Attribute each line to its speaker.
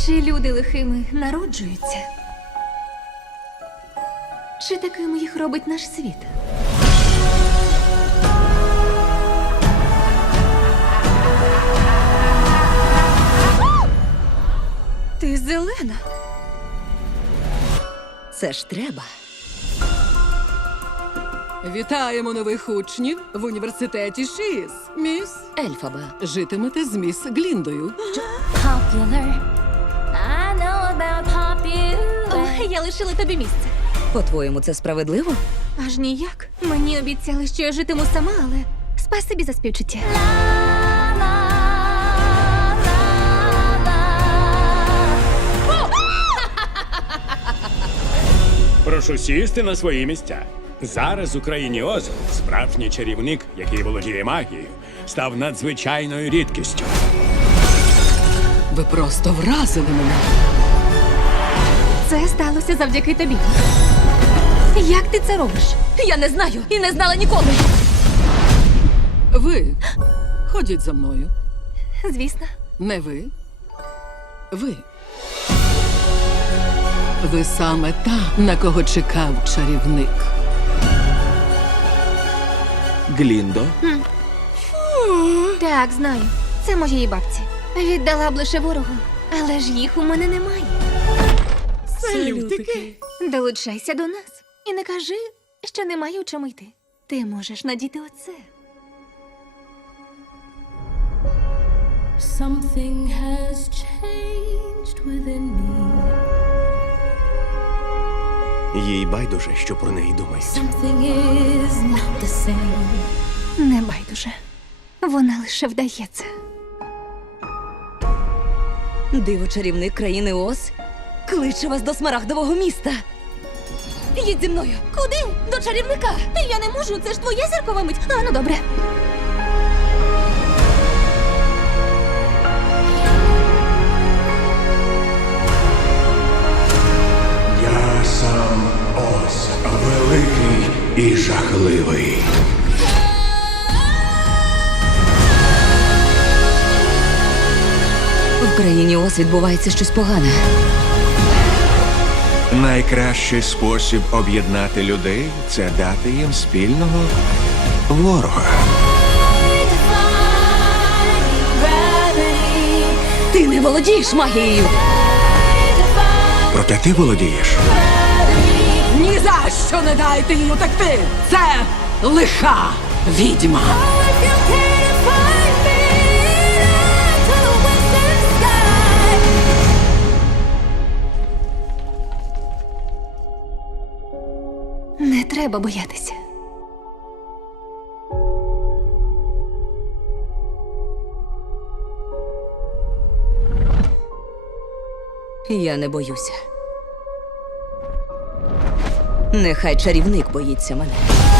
Speaker 1: Чи люди лихими народжуються? Чи такими їх робить наш світ? Ти зелена.
Speaker 2: Це ж треба.
Speaker 3: Вітаємо нових учнів в університеті ШІС. Міс,
Speaker 2: Ельфаба.
Speaker 3: житимете з міс Гліндою.
Speaker 4: Popular. I know about popular.
Speaker 1: О, я лишила тобі місце.
Speaker 2: По-твоєму, це справедливо?
Speaker 1: Аж ніяк. Мені обіцяли, що я житиму сама, але спасибі за співчуття.
Speaker 5: Прошу сісти на свої місця. Зараз у країні Оз справжній чарівник, який володіє магією, став надзвичайною рідкістю.
Speaker 3: Ви просто вразили мене.
Speaker 1: Це сталося завдяки тобі. Як ти це робиш? Я не знаю і не знала ніколи.
Speaker 3: Ви ходіть за мною.
Speaker 1: Звісно.
Speaker 3: Не ви. Ви. Ви саме та, на кого чекав чарівник.
Speaker 6: Гліндо?
Speaker 1: Так, знаю. Це моєї бабці. Віддала б лише ворогу. Але ж їх у мене немає.
Speaker 3: Салютики.
Speaker 1: Долучайся до нас. І не кажи, що немає у чому йти. Ти можеш надіти оце.
Speaker 4: Something has changed within me.
Speaker 6: Їй байдуже, що про неї думають.
Speaker 4: Something is not the same.
Speaker 1: Не байдуже. Вона лише вдається.
Speaker 2: Диво-чарівник країни Оз кличе вас до смарагдового міста. Їдь зі мною.
Speaker 1: Куди? До чарівника. Я не можу, це ж твоя зіркова мить. А, ну добре.
Speaker 5: Я сам Оз, великий і жахливий.
Speaker 2: В країні Оз відбувається щось погане.
Speaker 6: Найкращий спосіб об'єднати людей – це дати їм спільного ворога.
Speaker 2: Ти не володієш магією.
Speaker 6: Проте ти володієш.
Speaker 3: Ні за що не дайте їй утекти! Це лиха відьма!
Speaker 1: Не треба боятися.
Speaker 2: Я не боюся. Нехай чарівник боїться мене.